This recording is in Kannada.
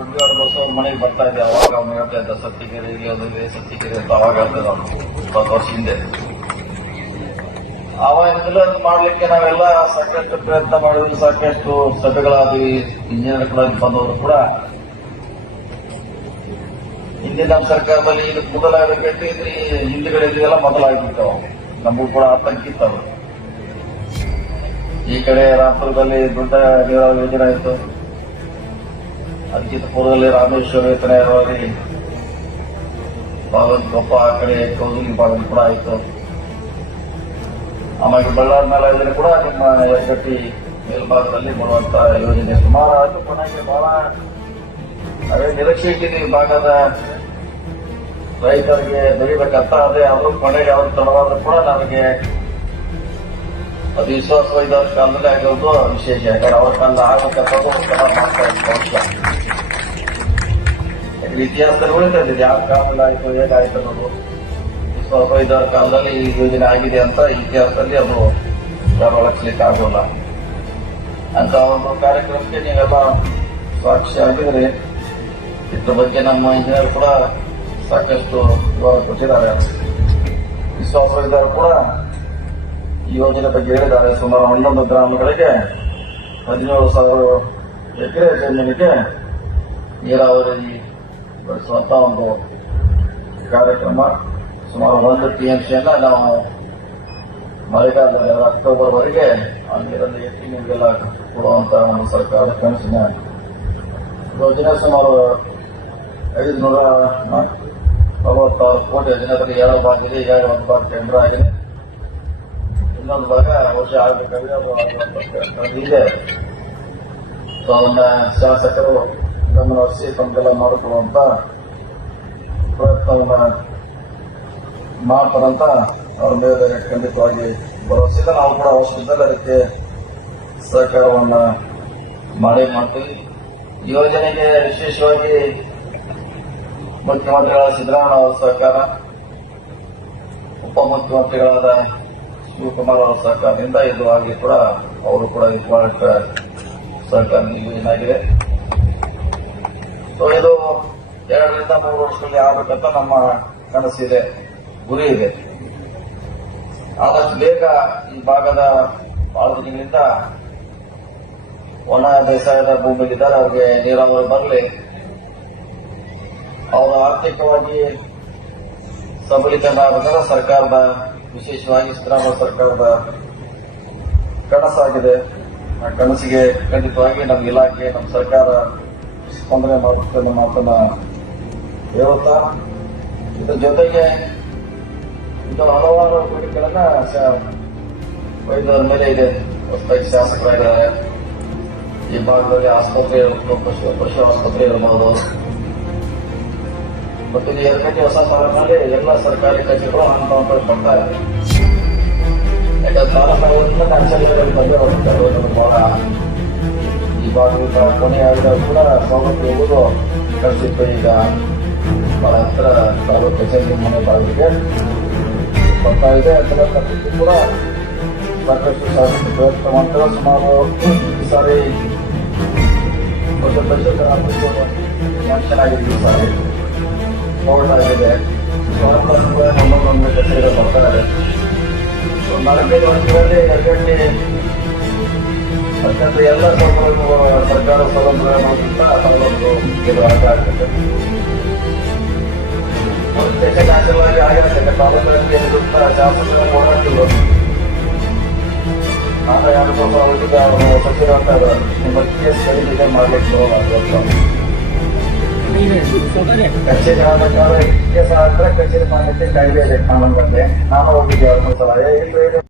ಉಳ್ಗಾಡ್ ಬಸ್ ಮನೆಗೆ ಬರ್ತಾ ಇದ್ದೆ. ಅವಾಗ ಅವ್ನು ಹೇಳ್ತಾ ಇದ್ದ ಸತ್ತಿಗೆರೆ ಇಲ್ಲಿ ಒಂದಿದೆ ಸತ್ತಿಗೆರೆ ಅಂತ ಅವಾಗ ಹೇಳ್ತದ 20 ವರ್ಷ ಹಿಂದೆ. ಅವಾಗಿಂದಲೂ ಅದು ಮಾಡ್ಲಿಕ್ಕೆ ನಾವೆಲ್ಲ ಸಾಕಷ್ಟು ಪ್ರಯತ್ನ ಮಾಡಿದ್ವಿ, ಸಾಕಷ್ಟು ಸಭೆಗಳಾದ್ವಿ. ಇಂಜಿನಿಯರ್ಗಳಾಗಿ ಬಂದವರು ಕೂಡ ಹಿಂದಿನ ನಮ್ಮ ಸರ್ಕಾರದಲ್ಲಿ ಇದು ಮೊದಲಾಗಬೇಕಂತ ಹಿಂದಿಗಡೆ ಇದೆಲ್ಲ ಮೊದಲಾಗಿಬಿಟ್ಟು ನಮಗೂ ಕೂಡ ಆತಂಕ ಇತ್ತು. ಈ ಕಡೆ ರಾಮಪುರದಲ್ಲಿ ದೊಡ್ಡ ನೀರಾವರಿ ಯೋಜನೆ ಆಯಿತು, ಅದಕ್ಕಿಂತ ಪೂರ್ವದಲ್ಲಿ ರಾಮೇಶ್ವರ ನೀರಾವರಿ ಬಾಗಲಕೊಪ್ಪ ಆ ಕಡೆ ಕೌದಲಿ ಭಾಗ ಕೂಡ ಆಯಿತು. ಆಮೇಲೆ ಬಳ್ಳಾರಿ ನಾಲಾ ಯೋಜನೆ ಕೂಡ ನಿಮ್ಮ ಯರಗಟ್ಟಿ ಮೇಲ್ಭಾಗದಲ್ಲಿ ಬರುವಂತ ಯೋಜನೆ ಸುಮಾರು ಆಯಿತು. ಕೊನೆಗೆ ಬಹಳ ಅದೇ ನಿರೀಕ್ಷೆ ಇಟ್ಟಿದ್ದೀವಿ ಭಾಗದ ರೈತರಿಗೆ ಬೆಳಿಬೇಕಂತ. ಅದೇ ಅವರು ಕೊನೆಗೆ ಅವ್ರು ತಡವಾದ್ರೂ ಕೂಡ ನಮಗೆ ಅದು ವಿಶ್ವಾಸವಿದ್ದವ್ರ ಕಾಲದಲ್ಲಿ ಆಗಿರೋದು ವಿಶೇಷ. ಯಾಕಂದ್ರೆ ಅವ್ರ ಕಾಲ ಆಗಬೇಕಂತದ್ದು ಮಾಡ್ತಾ ಇತ್ತು ವರ್ಷ. ಇತಿಹಾಸದಲ್ಲಿ ಉಳಿತದೆ ಯಾವ ಕಾಲದಲ್ಲಿ ಆಯ್ತು ಹೇಗಾಯ್ತು ಅನ್ನೋದು. ವಿಶ್ವಾಸವಿದ್ದವ್ರ ಕಾಲದಲ್ಲಿ ಈ ಯೋಜನೆ ಆಗಿದೆ ಅಂತ ಇತಿಹಾಸದಲ್ಲಿ ಅದು ಒಳಗಿಸ್ಲಿಕ್ಕೆ ಆಗೋಲ್ಲ ಅಂತ ಒಂದು ಕಾರ್ಯಕ್ರಮಕ್ಕೆ ನೀವೆಲ್ಲ ಸಾಕ್ಷಿ ಆಗಿದ್ರೆ ಇದ್ರ ಬಗ್ಗೆ ನಮ್ಮ ಇಂಜಿನಿಯರ್ ಕೂಡ ಸಾಕಷ್ಟು ವಿವರ ಕೊಟ್ಟಿದ್ದಾರೆ. ವಿಶ್ವಾಸವಿದ್ದವರು ಕೂಡ ಈ ಯೋಜನೆ ಬಗ್ಗೆ ಹೇಳಿದ್ದಾರೆ. ಸುಮಾರು 11 ಗ್ರಾಮಗಳಿಗೆ 17,000 ಎಕರೆ ಜಮೀನಿಗೆ ನೀರಾವರಿ ಬಳಸುವಂತ ಒಂದು ಕಾರ್ಯಕ್ರಮ. ಸುಮಾರು 1 TMCಯನ್ನ ನಾವು ಮಳೆಗಾಲದಲ್ಲಿ ಅಕ್ಟೋಬರ್ವರೆಗೆ ಆ ನೀರನ್ನು ಎತ್ತಿ ನಿಮಗೆಲ್ಲ ಕೊಡುವಂತ ಒಂದು ಸರ್ಕಾರದ ಕನಸಿನ ಯೋಜನೆ. ಸುಮಾರು 546 ಕೋಟಿ ಯೋಜನೆದಲ್ಲಿ 7 ಭಾಗ ಇದೆ. ಈಗಾಗಲೇ 1 ಭಾಗ ಟೆಂಡರ್ ಆಗಿದೆ, ಇನ್ನೊಂದು ಭಾಗ ವರ್ಷ ಆಗಬೇಕಾಗಿದೆ. ಅದು ಇದೆ. ಅದನ್ನ ಶಾಸಕರು ಗಮನಹರಿಸಿ ತಮ್ಗೆಲ್ಲ ಮಾಡಿಕೊಡುವಂತ ಪ್ರಯತ್ನವನ್ನ ಮಾಡ್ತಾರಂತ ಅವ್ರ ಮೇಲೆ ಖಂಡಿತವಾಗಿ ಭರವಸೆ ಇದೆ. ನಾವು ಕೂಡ ಅವಶ್ಯಕತೆ ಅದಕ್ಕೆ ಸಹಕಾರವನ್ನ ಮಾಡ್ತೀವಿ. ಯೋಜನೆಗೆ ವಿಶೇಷವಾಗಿ ಮುಖ್ಯಮಂತ್ರಿಗಳಾದ ಸಿದ್ದರಾಮಯ್ಯ ಅವರ ಸಹಕಾರ, ಉಪಮುಖ್ಯಮಂತ್ರಿಗಳಾದ ಶಿವಕುಮಾರ್ ಅವರ ಸಹಕಾರದಿಂದ ಇದು ಆಗಿ ಕೂಡ ಅವರು ಕೂಡ ಇದು ಮಾಡಕ್ಕೆ ಸಹಕಾರ ಏನಾಗಿದೆ. ಸೊ ಇದು 2 ರಿಂದ 3 ವರ್ಷದಲ್ಲಿ ಆಗಬೇಕಂತ ನಮ್ಮ ಕನಸಿದೆ, ಗುರಿ ಇದೆ. ಆದಷ್ಟು ಬೇಗ ಈ ಭಾಗದ ಬಹಳ ದಿನಗಳಿಂದ ಒಣ ಬೇಸಾಯದ ಭೂಮಿಲಿದ್ದಾರೆ, ಅವ್ರಿಗೆ ನೀರಾವರಿ ಬರಲಿ, ಅವರು ಆರ್ಥಿಕವಾಗಿ ಸಬಲೀಕರಣ ಆಗಬೇಕಾದ್ರೆ ಸರ್ಕಾರದ, ವಿಶೇಷವಾಗಿ ಸಿದ್ದರಾಮಯ್ಯ ಸರ್ಕಾರದ ಕನಸಾಗಿದೆ. ಆ ಕನಸಿಗೆ ಖಂಡಿತವಾಗಿ ನಮ್ಮ ಇಲಾಖೆ, ನಮ್ಮ ಸರ್ಕಾರ ಸ್ಪಂದನೆ ಮಾಡುತ್ತೆ ಅನ್ನೋ ಮಾತನ್ನ ಹೇಳುತ್ತಾ, ಇದರ ಜೊತೆಗೆ ಇದು ಹಲವಾರು ಬೇಡಿಕೆಗಳನ್ನ ವೈದ್ಯರ ಮೇಲೆ ಇದೆ. ಹೊಸದಾಗಿ ಶಾಸಕರಾಗಿದ್ದಾರೆ. ಈ ಭಾಗದಲ್ಲಿ ಆಸ್ಪತ್ರೆ ಇರಬಹುದು, ಪಶು ಆಸ್ಪತ್ರೆ ಇರಬಹುದು, ಮತ್ತು ಇದು ಯರಗಟ್ಟಿ ಹೊಸ ತಾಲೂಕಿನಲ್ಲಿ ಎಲ್ಲ ಸರ್ಕಾರಿ ಕಚೇರಿಗಳು ಹಂತ ಬರ್ತಾ ಇದೆ. ಯಾಕಂದ್ರೆ ತಾಲೂಕಿನ ಕಚೇರಿಗಳಲ್ಲಿ ಬಂದೇ ಹೋಗ್ತಾರೆ. ಬಹಳ ಈ ಭಾಗದಿಂದ ಕೊನೆಯಾಗಿದಾಗ ಕೂಡ ಸೌಲಭ್ಯ ಹೋಗೋದು ಕಳಿಸಿತ್ತು. ಈಗ ಬಹಳ ಹತ್ತಿರ ತಾಲೂಕು ಕಚೇರಿ ಮನೆ ಬಾಗಿಲಿಗೆ ಬರ್ತಾ ಇದೆ. ಅದರ ಕೂಡ ಸಾಕಷ್ಟು ಶಾಸಕ ಪ್ರಯತ್ನ ಮಾಡ್ತಾರೆ. ಸುಮಾರು ಈ ಸಾರಿ ಚೆನ್ನಾಗಿದೆ. ಈ ಸಾರಿ ಕೋವಿಡ್ ಆಗಿದೆ, ಒಂದೊಂದು ಕಚೇರಿ ಬರ್ತಾರೆ. 4-5 ವರ್ಷಗಳಲ್ಲಿ ಯರಗಟ್ಟಿ ಅತ್ಯಂತ ಎಲ್ಲ ಸೌಲಭ್ಯಗಳು ಸರ್ಕಾರ ಸೌಲಭ್ಯಗಳಿಂದ ಸೌಲಭ್ಯ ಆಗ್ತದೆ. ನ್ಯಾಚುರಲ್ ಆಗಿರುತ್ತೆ. ತಾಲೂಕಿನಲ್ಲಿ ಶಾಸಕರ ಓಡಾಡ್ತಿದ್ರು, ಆಗ ಯಾರು ಸಚಿವ ಅಂತ ನಿಮ್ಮ ಕೇಸ್ ಕಡಿಮೆ ಮಾಡ್ಲಿಕ್ಕೆ ಕಚೇರಿ ಆಗಬೇಕಾದ್ರೆ ಕೇಸ್ ಆದ್ರೆ ಕಚೇರಿ ಮಾಡಲಿಕ್ಕೆ ಕಾಯ್ದೆ ಇದೆ ಕಾನೂನು ಬಗ್ಗೆ. ನಾನು ಹೋಗಿದ್ದೆ 2-3 ಸಲ.